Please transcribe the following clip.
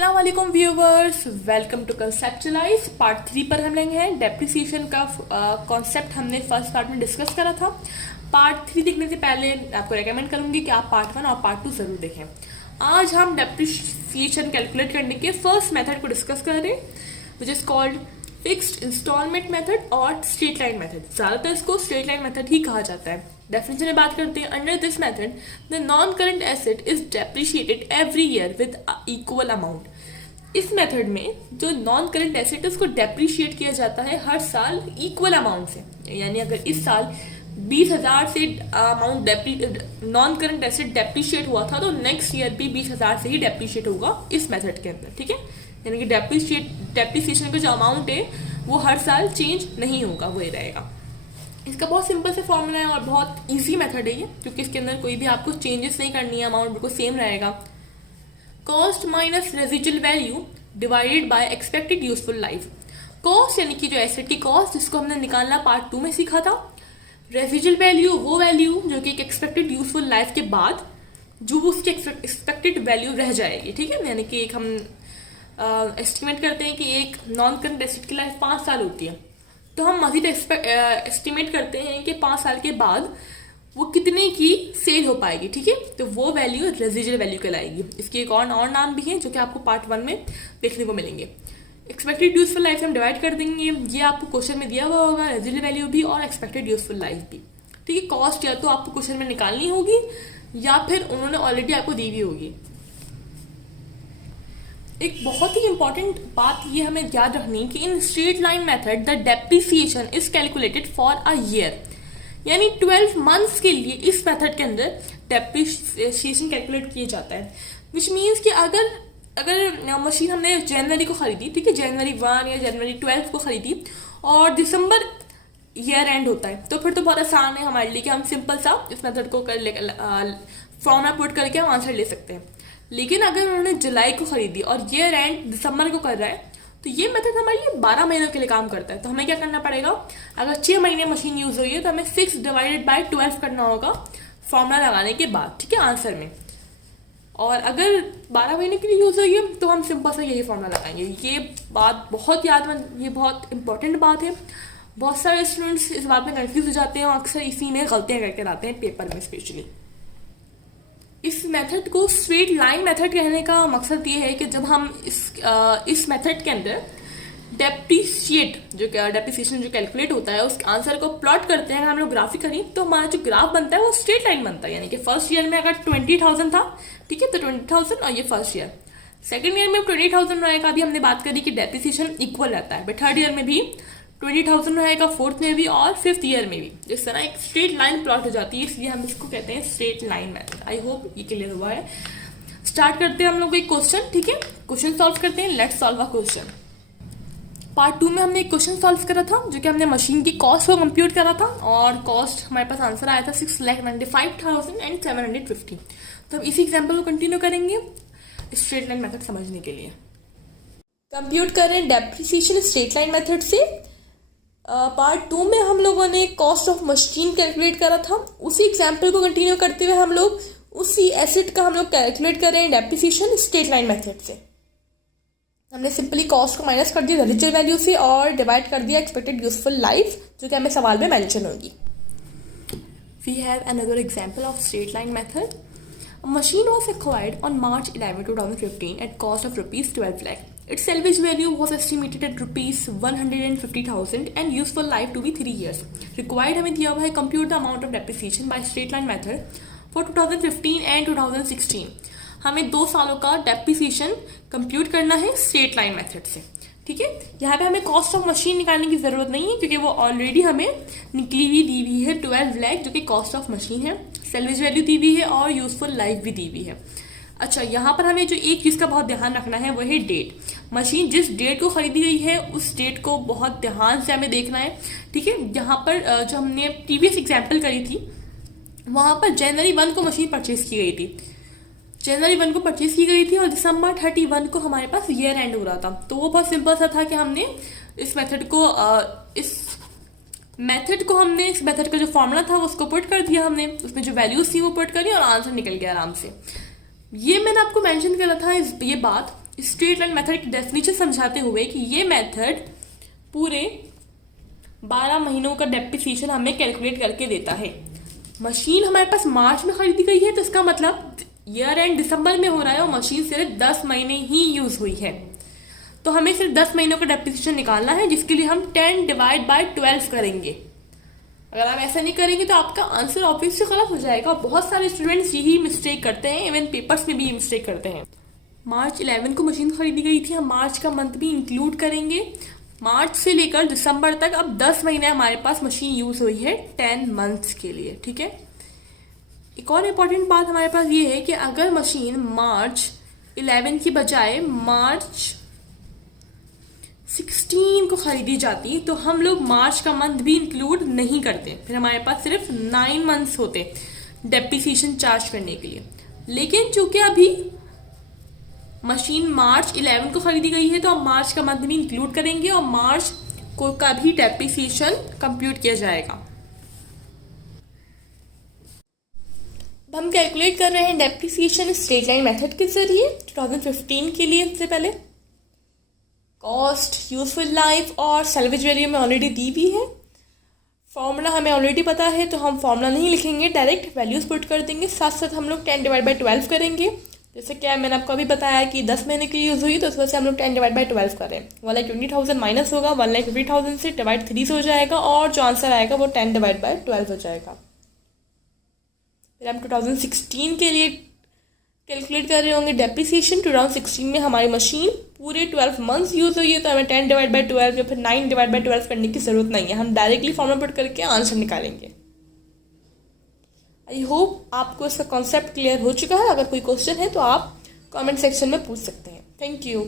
अस्सलाम वालेकुम viewers, welcome to conceptualise part 3 पर हम लोग हैं। डेप्रिसिएशन का कॉन्सेप्ट हमने फर्स्ट पार्ट में डिस्कस करा था। पार्ट 3 देखने से पहले आपको रेकमेंड करूंगी कि आप पार्ट 1 और पार्ट 2 जरूर देखें। आज हम डेप्रिसिएशन कैलकुलेट करने के फर्स्ट मेथड को डिस्कस कर रहे हैं, which is called fixed instalment method और स्ट्रेट लाइन मेथड। ज्यादातर इसको स्ट्रेट लाइन मेथड ही कहा जाता है। डेफिनेशन में बात करते हैं, under this method the non current asset is depreciated every year with equal amount. इस मेथड में जो नॉन करंट एसेट है उसको डेप्रिशिएट किया जाता है हर साल इक्वल अमाउंट से। यानी अगर इस साल 20,000 से amount non current asset depreciate हुआ था तो नेक्स्ट ईयर भी 20,000 से ही डेप्रिशिएट होगा इस मेथड के अंदर। ठीक है, यानी कि डेप्रिसिएशन का जो अमाउंट है वो हर साल चेंज नहीं होगा, वही रहेगा। इसका बहुत सिंपल से फॉर्मूला है और बहुत इजी मेथड है ये, क्योंकि इसके अंदर कोई भी आपको चेंजेस नहीं करनी है, अमाउंट बिल्कुल सेम रहेगा। Cost minus residual value divided by expected useful life. Cost यानी कि जो एसेट की कॉस्ट, जिसको हमने निकालना पार्ट 2 में सीखा था। रेजिजुअल वैल्यू वो वैल्यू जो कि एक्सपेक्टेड यूजफुल लाइफ के बाद जो उसकी एक्सपेक्टेड वैल्यू रह जाएगी। ठीक है, यानी कि एक हम एस्टिमेट करते हैं कि एक नॉन करंट एसेट की लाइफ 5 साल होती है, तो हम मजीद एस्टिमेट करते हैं कि 5 साल के बाद वो कितने की सेल हो पाएगी। ठीक है, तो वो वैल्यू रेजिजुअल वैल्यू कहलाएगी। इसके एक और नाम भी है जो कि आपको पार्ट 1 में देखने को मिलेंगे। एक्सपेक्टेड यूजफुल लाइफ हम डिवाइड कर देंगे, ये आपको क्वेश्चन में दिया हुआ होगा, रेजिजुअल वैल्यू भी और एक्सपेक्टेड यूजफुल लाइफ भी। ठीक है, कॉस्ट या तो आपको क्वेश्चन में निकालनी होगी या फिर उन्होंने ऑलरेडी आपको दी हुई होगी। एक बहुत ही इंपॉर्टेंट बात ये हमें याद रखनी कि in straight line method the depreciation is calculated for a year, यानी 12 मंथ्स के लिए इस मेथड के अंदर डेप्रिसिएशन कैलकुलेट किया जाता है। विच मीन्स कि अगर मशीन हमने जनवरी को खरीदी, ठीक है, जनवरी 1 या जनवरी 12 को खरीदी और दिसंबर ईयर एंड होता है, तो फिर तो बहुत आसान है हमारे लिए कि हम सिंपल सा इस मेथड को फॉर्मूला पुट करके हम आंसर ले सकते हैं। लेकिन अगर उन्होंने जुलाई को खरीदी और ईयर एंड दिसंबर को कर रहा है तो ये मेथड हमारे लिए 12 महीनों के लिए काम करता है। तो हमें क्या करना पड़ेगा, अगर 6 महीने मशीन यूज हुई है तो हमें 6 डिवाइडेड बाय 12 करना होगा फॉर्मूला लगाने के बाद। ठीक है, आंसर में। और अगर 12 महीने के लिए यूज हुई है तो हम सिंपल सा यही फॉर्मूला लगाएंगे। ये बात बहुत ये बहुत इंपॉर्टेंट बात है। बहुत सारे स्टूडेंट्स इस बात में कंफ्यूज हो जाते हैं और अक्सर इसी में गलतियां करके आते हैं पेपर में स्पेशली। इस मेथड को स्ट्रेट लाइन मेथड कहने का मकसद ये है कि जब हम इस मेथड के अंदर डेप्रिसिएशन जो कैलकुलेट होता है उसके आंसर को प्लॉट करते हैं, अगर हम लोग ग्राफिकली, तो हमारा जो ग्राफ बनता है वो स्ट्रेट लाइन बनता है। यानी कि फर्स्ट ईयर में अगर 20,000 था, ठीक है, तो 20,000 और ये फर्स्ट ईयर। सेकेंड ईयर में 20,000 रहेगा, अभी हमने बात करी कि डेप्रिसिएशन इक्वल रहता है। बट थर्ड ईयर में भी 20,000 रहेगा, फोर्थ में भी और फिफ्थ ईयर में भी। इस तरह एक स्ट्रेट लाइन प्लॉट हो जाती है, इसलिए हम इसको कहते हैं straight line method. I hope ये क्लियर हुआ है। स्टार्ट करते हैं हम लोग एक क्वेश्चन। ठीक है, क्वेश्चन सॉल्व करते हैं। Let's solve a question. Part 2 में हमने एक क्वेश्चन सॉल्व करा था जो कि हमने मशीन की कॉस्ट को कंप्यूट करा था और कॉस्ट हमारे पास आंसर आया था 6,95,750। तो हम इसी एग्जाम्पल को कंटिन्यू करेंगे स्ट्रेट लाइन मेथड समझने के लिए। कंप्यूट कर रहे हैं डेप्रिसिएशन स्ट्रेट लाइन मेथड से। पार्ट 2 में हम लोगों ने कॉस्ट ऑफ मशीन कैलकुलेट करा था। उसी एग्जाम्पल को कंटिन्यू करते हुए हम लोग उसी एसेट का हम लोग कैलकुलेट कर रहे हैं डेप्रिसिएशन स्ट्रेट लाइन मेथड से। हमने सिंपली कॉस्ट को माइनस कर दिया रेजिजुअल वैल्यू से और डिवाइड कर दिया एक्सपेक्टेड यूजफुल लाइफ, जो कि हमें सवाल में मेंशन होगी। We have another example of straight line method. A machine was acquired on March 11, 2015 at cost of rupees 12 lakh. Its salvage value was estimated at rupees 150,000 and useful life to be 3 years. Required हमें दिया हुआ है compute the amount of depreciation by straight line method for 2015 and 2016. हमें 2 सालों का depreciation compute करना है straight line method से। ठीक है, यहाँ पे हमें कॉस्ट ऑफ मशीन निकालने की जरूरत नहीं है क्योंकि वो ऑलरेडी हमें निकली हुई दी हुई है 12 लाख, जो कि कॉस्ट ऑफ मशीन है। सेल्वेज वैल्यू दी हुई है और यूजफुल लाइफ भी दी हुई है। अच्छा, यहाँ पर हमें जो एक चीज का बहुत ध्यान रखना है वो है डेट। मशीन जिस डेट को खरीदी गई है उस डेट को बहुत ध्यान से हमें देखना है। ठीक है, यहाँ पर जो हमने प्रीवियस एग्जाम्पल करी थी वहां पर जनवरी 1 को मशीन परचेज की गई थी। जनवरी 1 को परचेज की गई थी और दिसंबर 31 को हमारे पास ईयर एंड हो रहा था। तो वो बहुत सिंपल सा था कि हमने इस मेथड का जो फॉर्मूला था उसको पुट कर दिया, हमने उसमें जो वैल्यूज थी वो पुट करी और आंसर निकल गया आराम से। ये मैंने आपको मेंशन करा था ये बात स्ट्रेट लाइन मेथड की डेफिनेशन समझाते हुए कि ये मेथड पूरे 12 महीनों का डेप्रिसिएशन हमें कैलकुलेट करके देता है। मशीन हमारे पास मार्च में खरीदी गई है, तो इसका मतलब ईयर एंड दिसंबर में हो रहा है और मशीन सिर्फ 10 महीने ही यूज हुई है। तो हमें सिर्फ 10 महीनों का डेप्रिसिएशन निकालना है, जिसके लिए हम 10 डिवाइड बाय 12 करेंगे। अगर आप ऐसा नहीं करेंगे तो आपका आंसर ऑब्वियसली गलत हो जाएगा। बहुत सारे स्टूडेंट्स यही मिस्टेक करते हैं, इवन पेपर्स में भी ये मिस्टेक करते हैं। मार्च 11 को मशीन खरीदी गई थी, हम मार्च का मंथ भी इंक्लूड करेंगे। मार्च से लेकर दिसंबर तक अब 10 महीने हमारे पास मशीन यूज हुई है 10 मंथ्स के लिए, ठीक है। एक और इम्पॉर्टेंट बात हमारे पास ये है कि अगर मशीन मार्च 11 की बजाय मार्च 16 को खरीदी जाती तो हम लोग मार्च का मंथ भी इंक्लूड नहीं करते, फिर हमारे पास सिर्फ 9 मंथ्स होते डेप्रिसिएशन चार्ज करने के लिए। लेकिन चूंकि अभी मशीन मार्च 11 को खरीदी गई है तो हम मार्च का मंथ भी इंक्लूड करेंगे और मार्च को का भी डेप्रिसिएशन कंप्यूट किया जाएगा। अब हम कैलकुलेट कर रहे हैं डेप्रिसिएशन स्ट्रेट लाइन मेथड के जरिए 2015 के लिए। सबसे पहले कॉस्ट, यूजफुल लाइफ और सैल्वेज वैल्यू में ऑलरेडी दी हुई है। फॉर्मूला हमें ऑलरेडी पता है तो हम फॉर्मूला नहीं लिखेंगे, डायरेक्ट वैल्यूज पुट कर देंगे। साथ साथ हम लोग 10 डिवाइड बाई 12 करेंगे। जैसे क्या मैंने आपको अभी बताया कि 10 महीने की यूज़ हुई तो उस वजह से हम लोग 10 डिवाइड बाई 12 करें। 1,20,000 माइनस होगा, 1,50,000 से डिवाइड 3 से हो जाएगा और जो आंसर आएगा वो 10 डिवाइड बाई 12 हो जाएगा। फिर हम 2016 के लिए कैलकुलेट कर रहे होंगे डेप्रिसिएशन। 2016 में हमारी मशीन पूरे 12 मंथ्स यूज़ हुई है तो हमें 10 डिवाइड बाई 12 या फिर 9 डिवाइड बाई 12 करने की ज़रूरत नहीं है, हम डायरेक्टली फॉर्मूला पुट करके आंसर निकालेंगे। आई होप आपको इसका कॉन्सेप्ट क्लियर हो चुका है। अगर कोई क्वेश्चन है तो आप कमेंट सेक्शन में पूछ सकते हैं। Thank you.